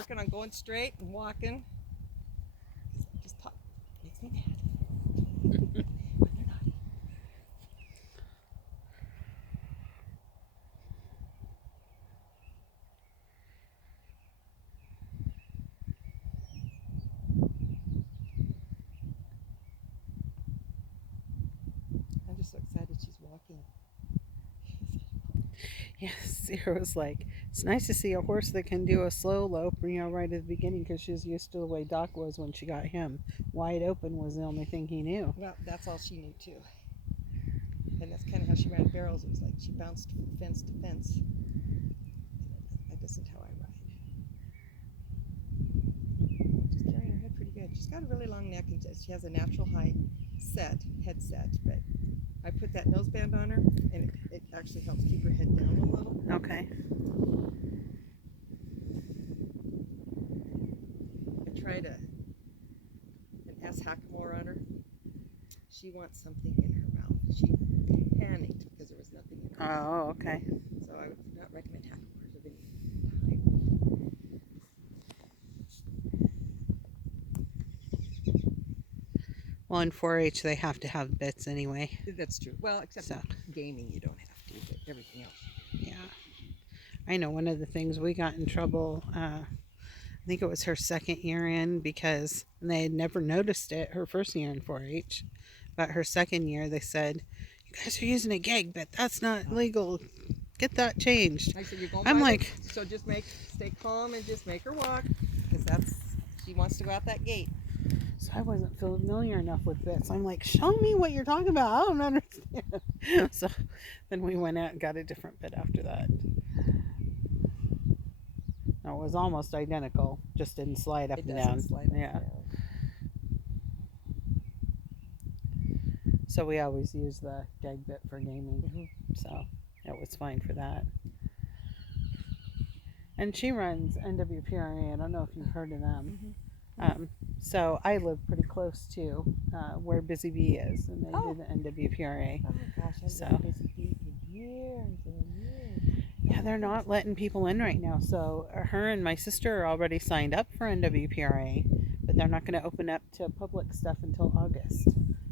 working on going straight and walking. Just talk makes me mad. But they're naughty. I'm just so excited she's walking. Yes, Sarah was like, it's nice to see a horse that can do a slow lope, right at the beginning, because she's used to the way Doc was when she got him. Wide open was the only thing he knew. Well, that's all she knew too. And that's kind of how she ran barrels. It was like she bounced from fence to fence. That isn't how I ride. She's carrying her head pretty good. She's got a really long neck and she has a natural high headset, but I put that noseband on her and it actually helps keep her head down a little. Okay. I tried an S. Hackamore on her. She wants something in her mouth. She panicked because there was nothing in her mouth. Oh, okay. So I would not recommend Hackamores of any type. Well, in 4-H, they have to have bits anyway. That's true. Well, except So. gaming, you don't have to, but everything else. Yeah. I know one of the things we got in trouble, I think it was her second year in, because they had never noticed it her first year in 4-H. But her second year, they said, you guys are using a gag bit. That's not legal. Get that changed. I said, you're going I'm by like, so just stay calm and just make her walk, because she wants to go out that gate. so I wasn't familiar enough with bits. I'm like, show me what you're talking about. I don't understand. So then we went out and got a different bit after that. No, it was almost identical, just didn't slide up It and doesn't down. slide up Yeah. and down. So we always use the gag bit for gaming. Mm-hmm. So it was fine for that. And she runs NWPRA. I don't know if you've heard of them. Mm-hmm. So I live pretty close to where Busy Bee is, and they do the NWPRA. Oh my gosh, I've So. been Busy Bee for years and years. Yeah, they're not letting people in right now. So her and my sister are already signed up for NWPRA, but they're not going to open up to public stuff until August.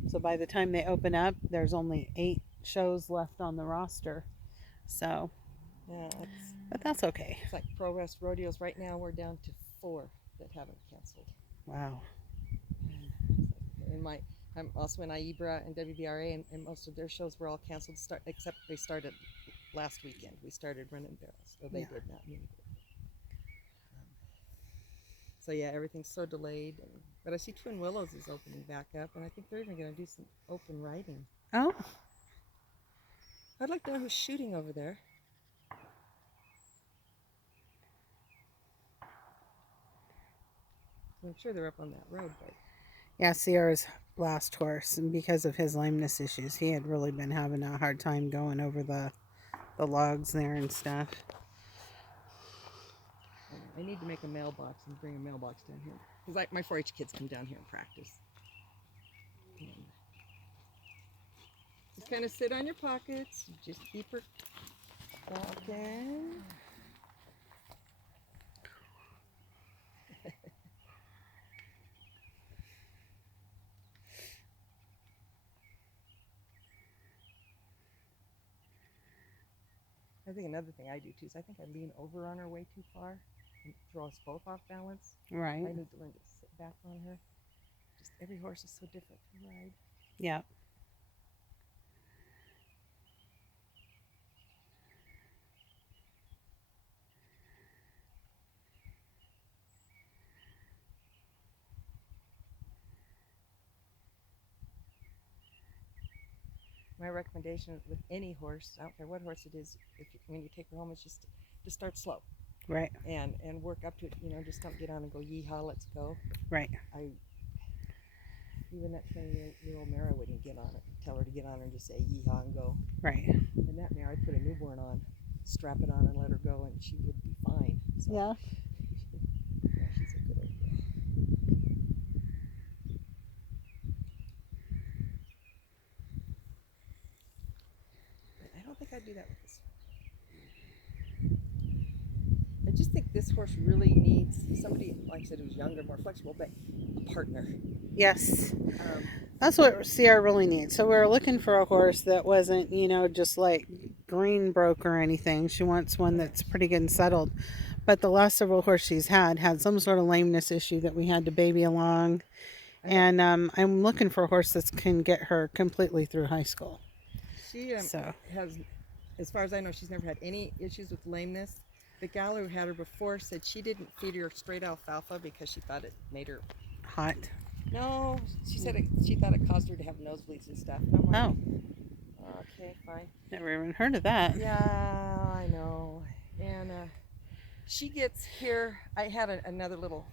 So by the time they open up, there's only 8 shows left on the roster. So, Yeah, but that's okay. It's like Pro West Rodeos. Right now, we're down to 4 that haven't canceled. Wow. I'm also in IEBRA and WBRA, and most of their shows were all canceled. Except they started last weekend. We started running barrels, so they did not mean it. So yeah, everything's so delayed. But I see Twin Willows is opening back up, and I think they're even going to do some open riding. Oh. I'd like to know who's shooting over there. I'm sure they're up on that road, but yeah, Sierra's last horse, and because of his lameness issues, he had really been having a hard time going over the logs there and stuff. I need to make a mailbox and bring a mailbox down here, because my 4-H kids come down here and practice. And just kind of sit on your pockets. Just keep her walking. I think another thing I do too is I think I lean over on her way too far and throw us both off balance. Right. I need to learn to sit back on her. Just every horse is so different to ride. Yeah. My recommendation with any horse, I don't care what horse it is, when you take her home, is just to start slow. Right. And work up to it. Just don't get on and go, yeehaw, let's go. Right. Even that 20-year-old mare, I wouldn't get on it. Tell her to get on her and just say yeehaw and go. Right. And that mare, I'd put a newborn on, strap it on and let her go, and she would be fine. So, yeah. Yeah, she's a good old girl. But I don't think I'd do that with this one. I just think this horse really needs like I said, who's younger, more flexible, but a partner. Yes. Um, That's what Sierra really needs. So we were looking for a horse that wasn't, just like green broke or anything. She wants one that's pretty good and settled. But the last several horses she's had some sort of lameness issue that we had to baby along. And I'm looking for a horse that can get her completely through high school. she has, as far as I know, she's never had any issues with lameness. The gal who had her before said she didn't feed her straight alfalfa because she thought it made her hot. No, she said she thought it caused her to have nosebleeds and stuff. And I'm like, okay, fine. Never even heard of that. Yeah, I know. And she gets here. I had another little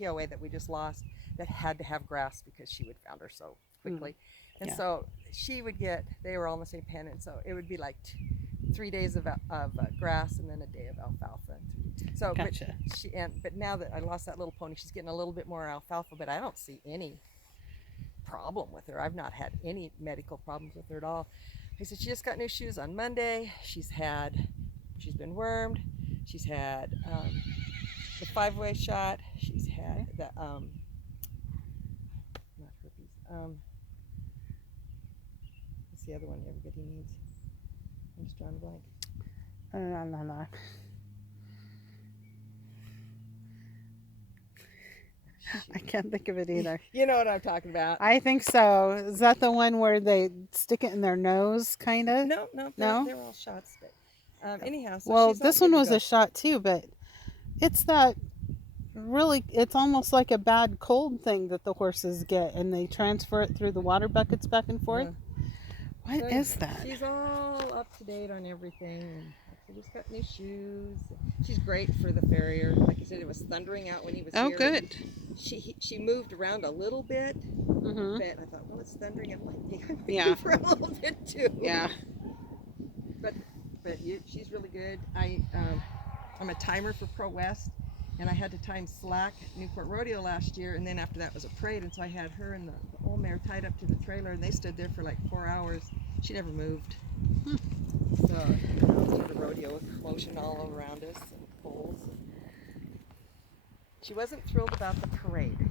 POA that we just lost that had to have grass because she would founder so quickly. And so she would get, they were all in the same pen, and so it would be like 3 days of grass and then a day of alfalfa. So, gotcha. but now that I lost that little pony, she's getting a little bit more alfalfa, but I don't see any problem with her. I've not had any medical problems with her at all. I said she just got new shoes on Monday. She's been wormed. She's had the 5-way shot. She's had the not herpes. What's the other one everybody needs? I'm just drawing a blank. No. I can't think of it either. You know what I'm talking about. I think so. Is that the one where they stick it in their nose, kind of? No. They're all shots. But anyhow, so well, she's all this one good to was go. a shot too, but it's that really, it's almost like a bad cold thing that the horses get, and they transfer it through the water buckets back and forth. What is that? She's all up to date on everything. And she just got new shoes. She's great for the farrier. Like I said, it was thundering out when he was here. Oh, good. She moved around a little bit, but I thought, well, it's thundering. It might be Yeah. for a little bit too. Yeah. But she's really good. I'm a timer for Pro West, and I had to time Slack at Newport Rodeo last year, and then after that was a parade, and so I had her and the old mare tied up to the trailer, and they stood there for like 4 hours. She never moved. So the rodeo with commotion all around us and poles. She wasn't thrilled about the parade.